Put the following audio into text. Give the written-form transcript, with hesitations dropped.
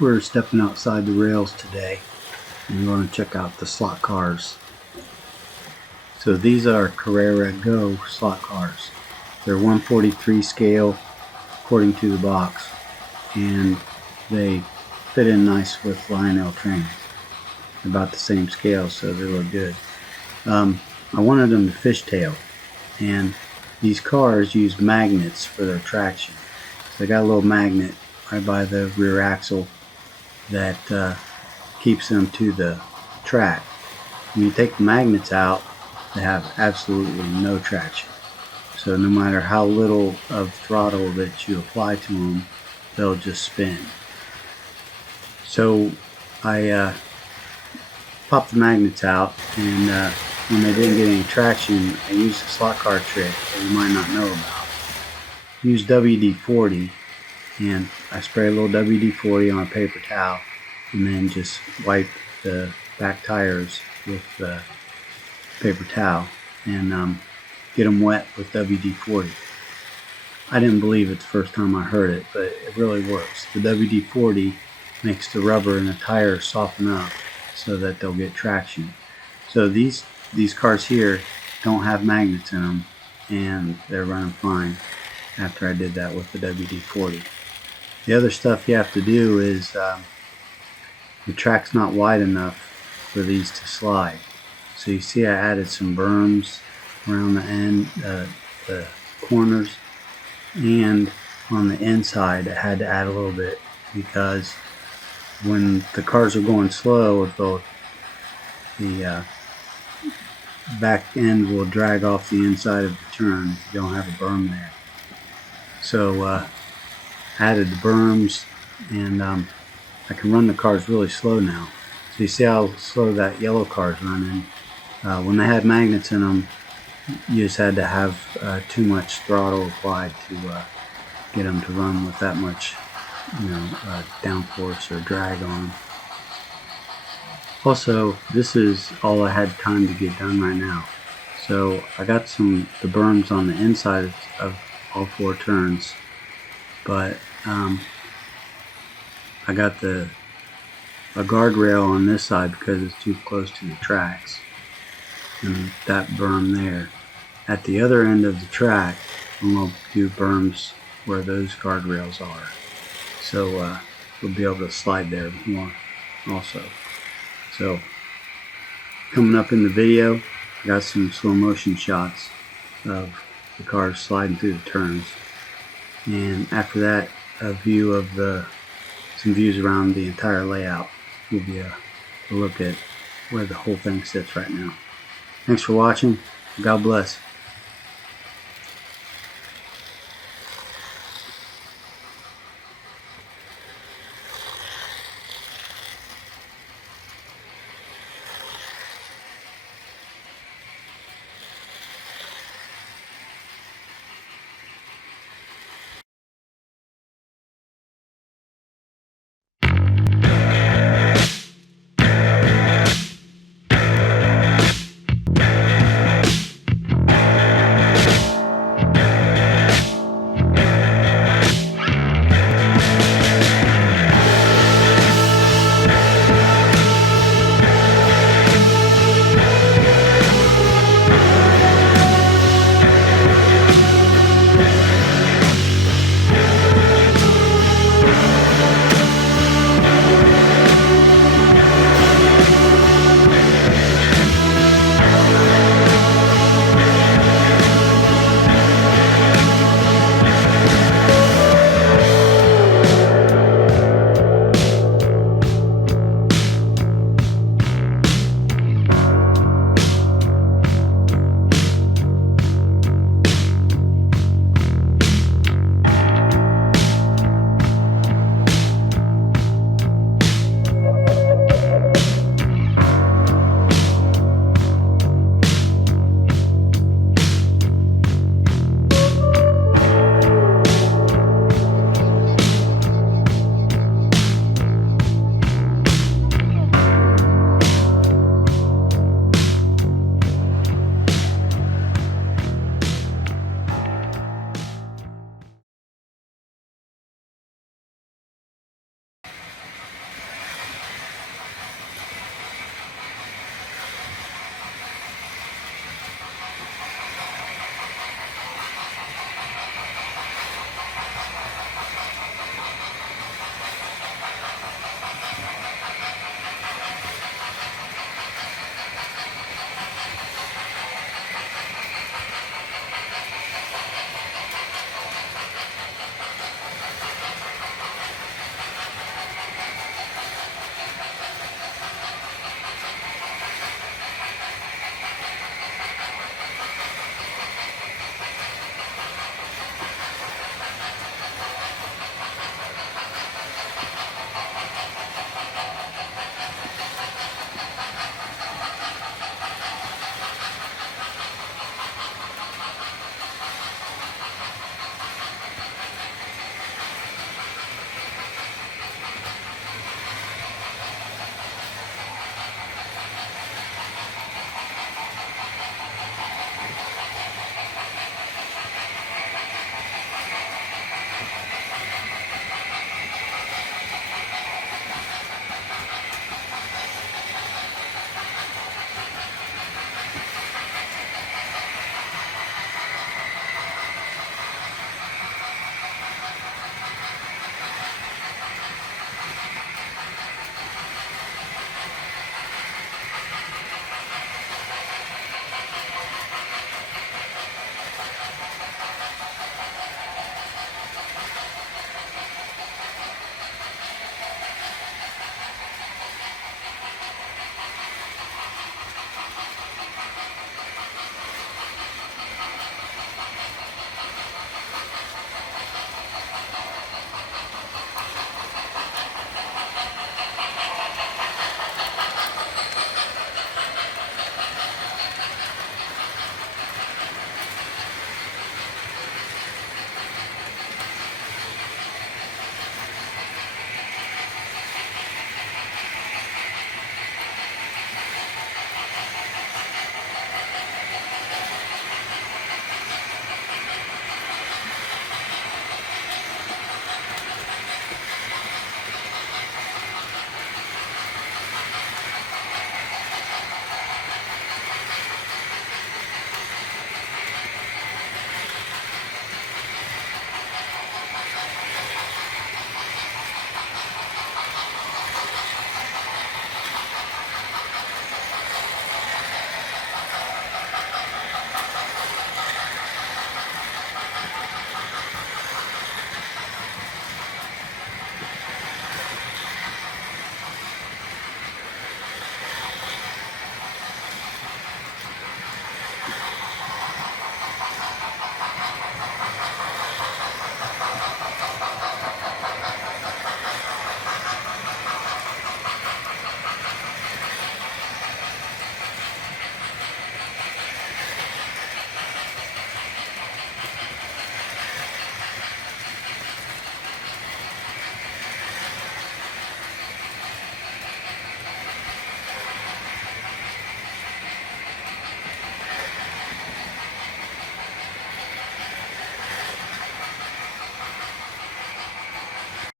We're stepping outside the rails today and we're going to check out the slot cars. So these are Carrera Go slot cars. They're 143 scale according to the box, and they fit in nice with Lionel trains. About the same scale, so they look good. I wanted them to fishtail, and these cars use magnets for their traction. So they got a little magnet right by the rear axle that keeps them to the track. When you take the magnets out, they have absolutely no traction. So no matter how little of throttle that you apply to them, they'll just spin. So I popped the magnets out, and when they didn't get any traction, I used a slot car trick that you might not know about. Use WD-40, and I spray a little WD-40 on a paper towel and then just wipe the back tires with the paper towel and get them wet with WD-40. I didn't believe it the first time I heard it, but it really works. The WD-40 makes the rubber in the tire soften up so that they'll get traction. So these cars here don't have magnets in them, and they're running fine after I did that with the WD-40. The other stuff you have to do is the track's not wide enough for these to slide. So you see I added some berms around the end, the corners, and on the inside I had to add a little bit because when the cars are going slow, the back end will drag off the inside of the turn if you don't have a berm there. So added the berms, and I can run the cars really slow now. So you see how slow that yellow car is running. When they had magnets in them, you just had to have too much throttle applied to get them to run with that much, downforce or drag on them. Also, this is all I had time to get done right now. So I got the berms on the inside of all four turns, but I got a guardrail on this side because it's too close to the tracks, and that berm there. At the other end of the track, I'm going to do berms where those guardrails are, so we'll be able to slide there more also. So coming up in the video, I got some slow motion shots of the cars sliding through the turns, and after that a view of some views around the entire layout. Will be a look at where the whole thing sits right now. Thanks for watching. God bless.